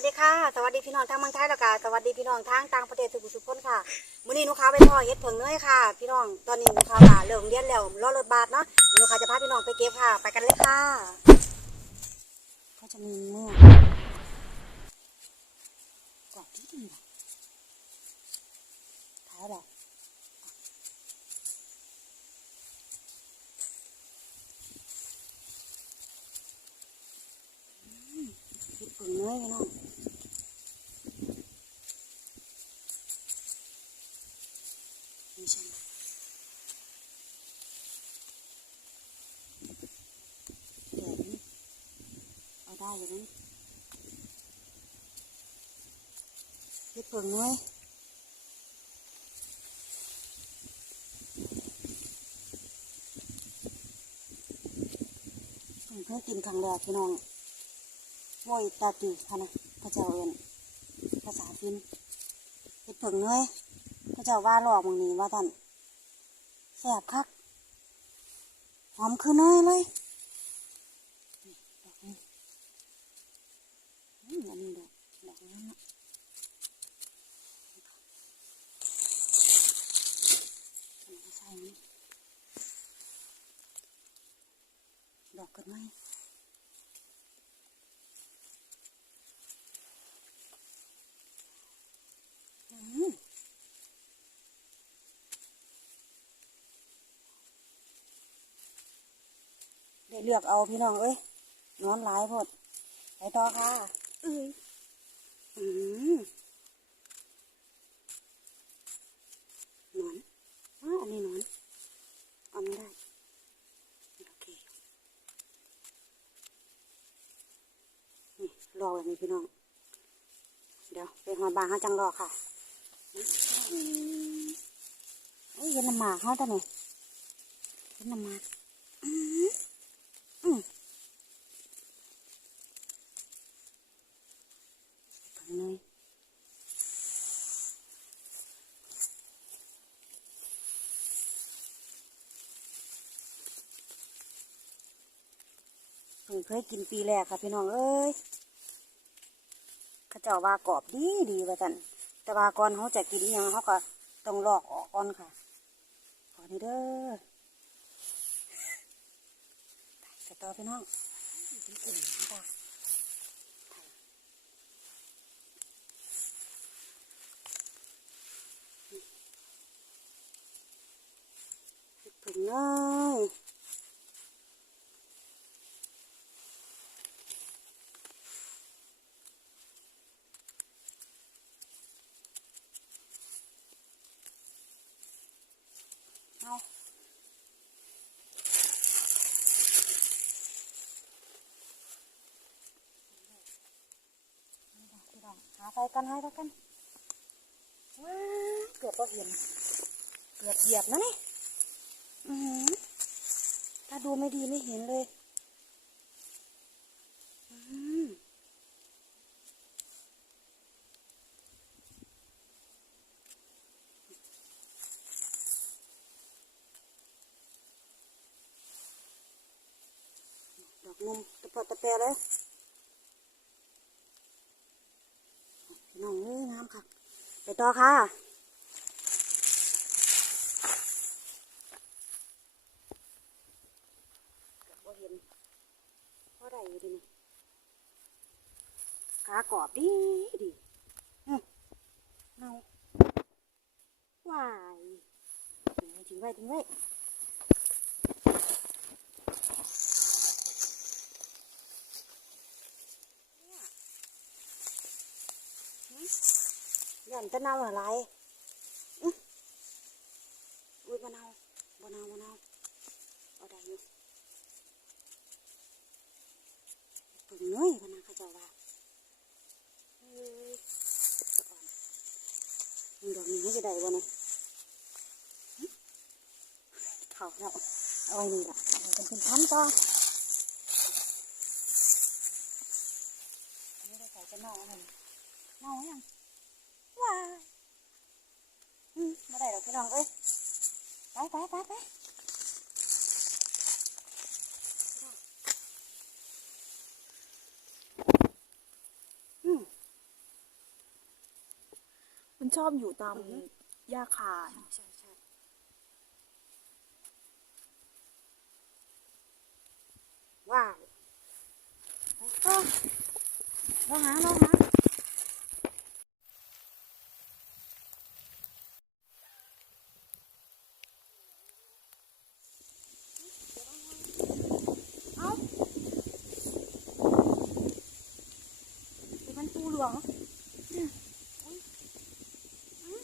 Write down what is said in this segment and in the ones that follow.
วัสดีค่ะ สวัสดีพี่น้องทางเมืองไทยแล้วก็สวัสดีพี่น้องทางต่างประเทศทุกๆคนค่ะมื้อนี้หนูค้าไปพ่อเฮ็ดเผิงเนยค่ะ พี่น้องตอนนี้หนูค้าค่ะเริ่มเรียนแล้วรอรถบัสเนาะหนูค้าจะพาพี่น้องไปเก็บค่ะ ไปกันเลยค่ะก็จะมีเมื่อกรอบที่ดีนะขายแบบเฮ็ดเผิงเนยพี่น้อง ไม่ใช่เดี๋ยวนี้เอาได้อยู่นั้นเฮ็ดเผิงน้อยเพิ่งเคยกินครั้งแรกพี่น้องวอยตาตีค่ะนะพระเจ้าเอินภาษาฟินเฮ็ดเผิงน้อยพระเจ้าว่าหลอกมึงนี้ว่าท่านแสบคัก หอมคือเนยเลยนี่ดอกนี้อืมอันนี้ดอกดอกนั้นนะอันนี้ก็ใช่ไหมด อกกันไหมอืมได้เลือกเอาพี่น้องเอ้ยนอนหลายพดไปต่อค่ะเอ้ยอืมหนอนอ้าอันนี้หนอนเอาไม่ได้ โอเค นี่ รอแบบนี้พี่น้อง เดี๋ยวไปหอบางเขาจังรอค่ะเอ้ยย็นน้ำหมากเขาตัวนี้ย็นน้ำหมากอืมอืมไปเลยเพิ่งเคยกินปีแรกค่ะพี่น้องเอ้ย เขาเจ้าว่ากรอบดีดีว่าจันแต่ว่าก่อนเขาจะกินยังเขาก็ต้องลอกออกก่อนค่ะขอนี่เด้อไปต่อพี่น้องกินค่ะถึงเลยเอาพี่น้องหา ไฟกันให้แล้วกันว้าเกือบก็เห็นเกือบเหยียบนะนี่อือหือถ้าดูไม่ดีไม่เห็นเลยดอกนมตะปาะตะแปรเลยพี่น้องเอ้ยงามค่ะ ไป ต่อค่ะ บ่เห็นเพราะไรอยู่ดินี่กากรอบดีดีอื้อเนาวายทิ้งไว้ทิ้งไว้ทิ้งไว้เนี่ยหืม ยันจะเน่าอะไรอุ้ยบะเน่าบะเน่าบะเน่าเอาได้อยู่เปิงเนยพนักเขาเจ้าว่าเฮ้ยมึงดอกนี้ไม่จะได้บ่เนี่ยหึเข่าแล้วเอาไว้นี่ละเอาไว้เป็นเป็นพันต่ออันนี้ได้ใส่จะเน่าอะไรเน่ายังว้ายอืมไม่ได้หรอกพี่น้องเอ้ยไปไปไปไป อืม มันชอบอยู่ตามหญ้าคาใช่ใช่ว้าวไปต่อลองหาลองหาเอานี่มันปูหลวงเนี่ยอุ๊ยอืม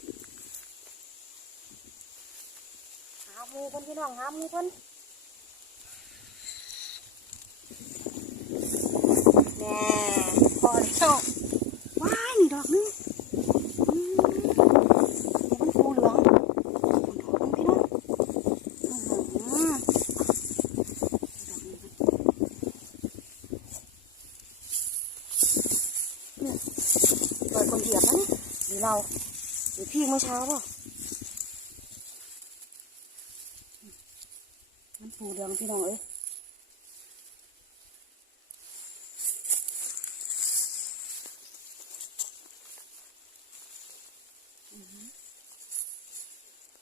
มูคนพี่น้องหาหมูคนแน่พอแล้วว้ายนี่ดอกนึงมีคนปูหลืองดอกนึงพี่น้องอื้อหือดอกนึงเนี่ยคนเหยียบนะหรือเราหรือพี่เมื่อเช้าป่ะมันปูเหลือง พี่น้องเอ้ย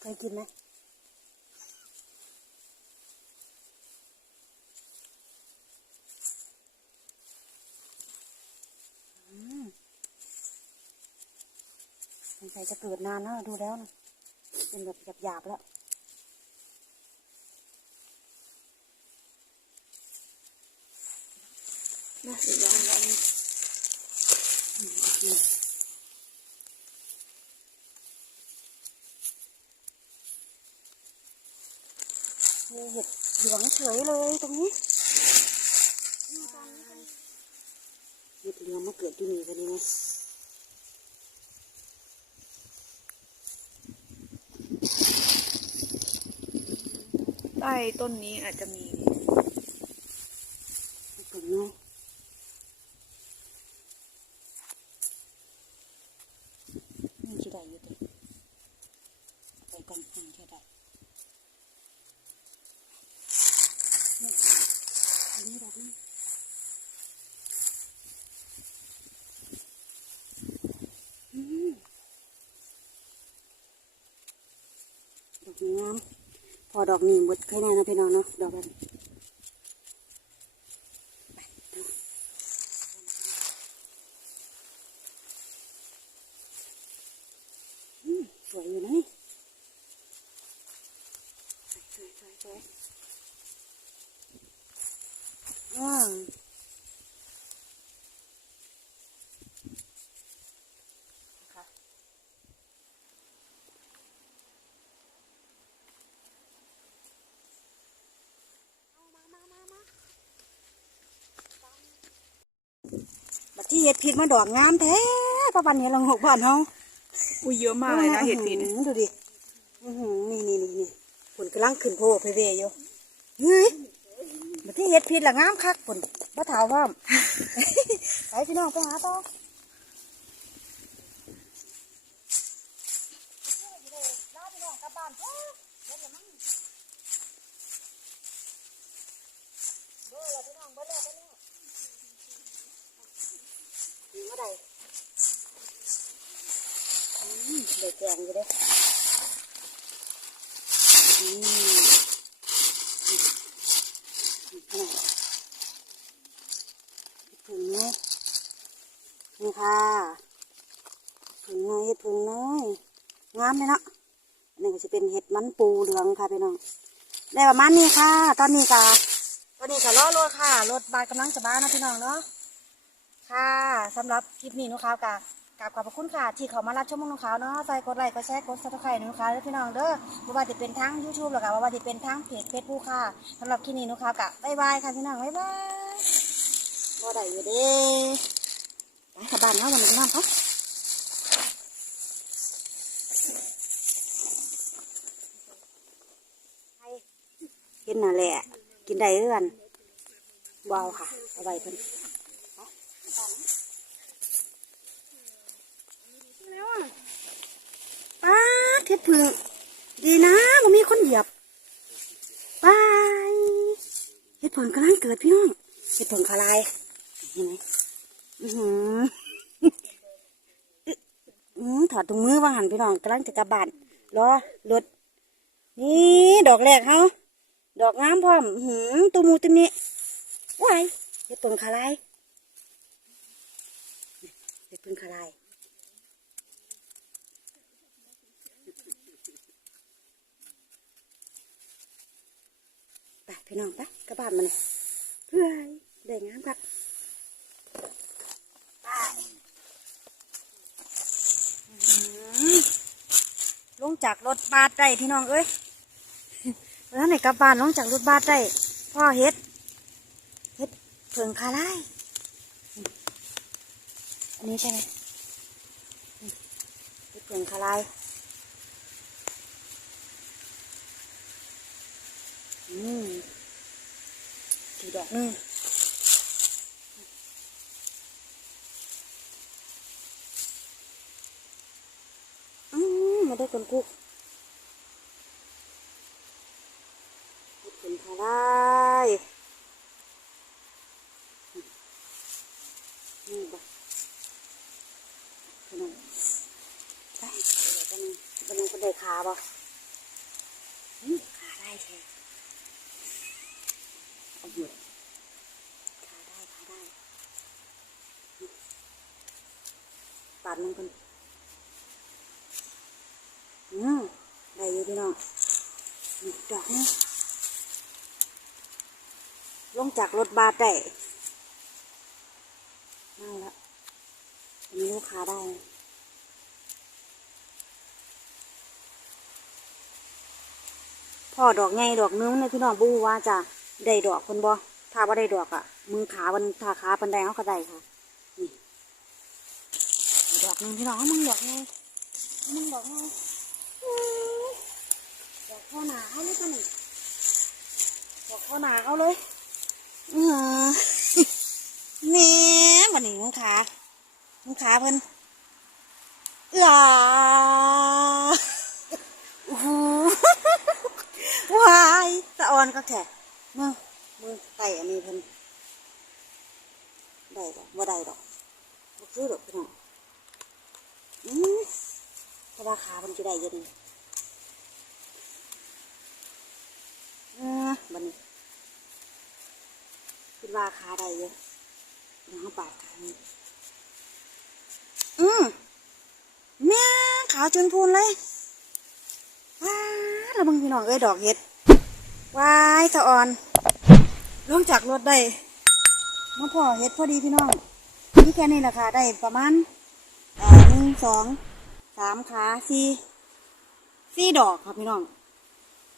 เคยกินไหมอืมสงสัยจะเกิดนานแล้วดูแล้วนะเป็นแบบหยาบๆแล้ว นะเดี๋ยวลองลองเห็ดเหลืองเฉยเลยตรงนี้เห็ดเหลืองมาเกิดที่นี่กันดีไหมใต้ต้นนี้อาจจะมี ถึงน้อยนี่จะได้อยู่เด็ไปก่อนห่างแค่ใดเนี่ยอั นนี้ดอกนี้ดอกนี้งามพอดอกนี้หมดแค่ไหนนะพี่น้องเนาะดอกแบบนี้ไปดูอืมสวยอยู่นะนี่สวยสวยสวยสวยอ่าค่ะ บัด ที่เห็ดผิดมาดอกงามแท้ป้าปันเนี่ยเราหกบ้านเฮาอุ้ยเยอะมากเลยนะเห็ดผิดอื้อหือดูดิอื้อหือนี่นี่นี่นี่ผลกำลังขึ้นโพเพเวอยู่เฮ้ยบัดที่เห็ดผิดละงามคักผลบ้าถาวว่าไปพี่น้องไปหาต่อดีเมื่อใดอืมเด็กแกงอยู่เด้อืมนี่ถึงนี้นี่ค่ะถึงน้อยเห็ดผึ่งน้อยงามเลยเนาะนนี้ก็จะเป็นเห็ดมันปูเหลืองค่ะพี่น้องได้ประมาณนี้ค่ะ ตอนนี้ก็ตอนนี้ก็รอรถค่ะรถบาสกำลังจะบ้านนะพี่น้องเนาะค่ะสำหรับคลิปนี้นุค้าวกะ กราบขอบพระคุณค่ะ ที่เขามารับชมนุค้าวเนาะใส่กดไลค์กดแชร์กดซับสไครต์นุค้าวด้วยพี่น้องเด้อบ่ว่าจะเป็นทั้ง YouTube หรือว่าจะเป็นทั้งเพจเฟซบุ๊กค่ะสำหรับคลิปนี้นุค้าวกะบ๊ายบายค่ะพี่น้องบ๊ายบายบ่ได้อยู่เด้ไปกลับบ้านเนาะวันนี้น้องค่ะเห็นน่ะแหละ กินได้เอื้อนว้าวค่ะเอาไว้เพิ่น แล้วอะ ป้าเท็ดผึ่งดีนะมันมีคนเหยียบไปเห็ดผลกำลังเกิดพี่น้องเห็ดผลคาลายเห็นไหมอือหือถอดถุงมือว่าหันพี่น้องกำลังจะกลับานรอรถนี่ดอกแรกเฮาดอกงามพร้อมหืมตูมูตุมิว้ายเห็ดเปิงคาลายเห็ดเปิงคาลาย พี่น้องไปกลับานมาเลยเพื่อได้งามครับไปลงจากรถบัสได้พี่น้องเอ้ยแล้วไหนกลับานลงจากรถบัสได้พ่อเฮ็ดเฮ็ดเพิงคาไล่อันนี้ใช่ไหมเฮ็ดเพิงคาไล่ อืมกี่ดอกนึงอืมมาได้คนกุ๊กเฮ็ดเพิงคาไล่นี่บ่พี่น้องได้ขาเดี๋ยวจะมีจะมีคนได้ขาบ่อืมขาได้แท้เอาหยุดขาได้ขาได้อืมปาดมันกันอืมได้อยู่พี่น้องนี่ดอกนี้ลงจากรถบัสได้นั่นละอันนี้ลูกค้าได้พ่อดอกไงดอกนึงในพี่น้องบูว่าจะได้ดอกคนบ่ถ้าว่าได้ดอกอะ่ะ มือขามันถ้าขาเป็นแดเขาก็ได้ค่ะนี่ ดอกนึงพี่น้องเอามึงดอกไงเอามึงดอกไงอื้อดอกข้อหนาเอาเลยตัวนี้ดอกข้อหนาเอาเลยอืออแหนี่วันนี้มึงขามึงขาเพิ่นเอื้อโอ้โหวายตะออนก็แค่มึงมึงไต่อันนี้เพิ่นได้ดอกบ่ได้ดอกบ่คือดอกพี่น้อง อืมแต่ว่าขามันจะได้อยังนี่เออบัดนี้คิดว่าขาได้เยอะเดี๋ยวเอาปาดขานี่อืมแม่ขาวจนพูนเลยว้าแล้วมึงพี่น้องเอ้ยดอกเห็ดว้ายสะออนลงจากรถได้มาพ่อเห็ดพอดีพี่น้องนี่แค่นี้แหละค่ะได้ประมาณเอ่อหนึ่ งสองสามขาสี่สี่ดอกค่ะพี่น้อง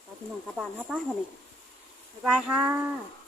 ไปพี่น้องกลับบ้านค่ะป้าคนนี้บ๊ายบายค่ะ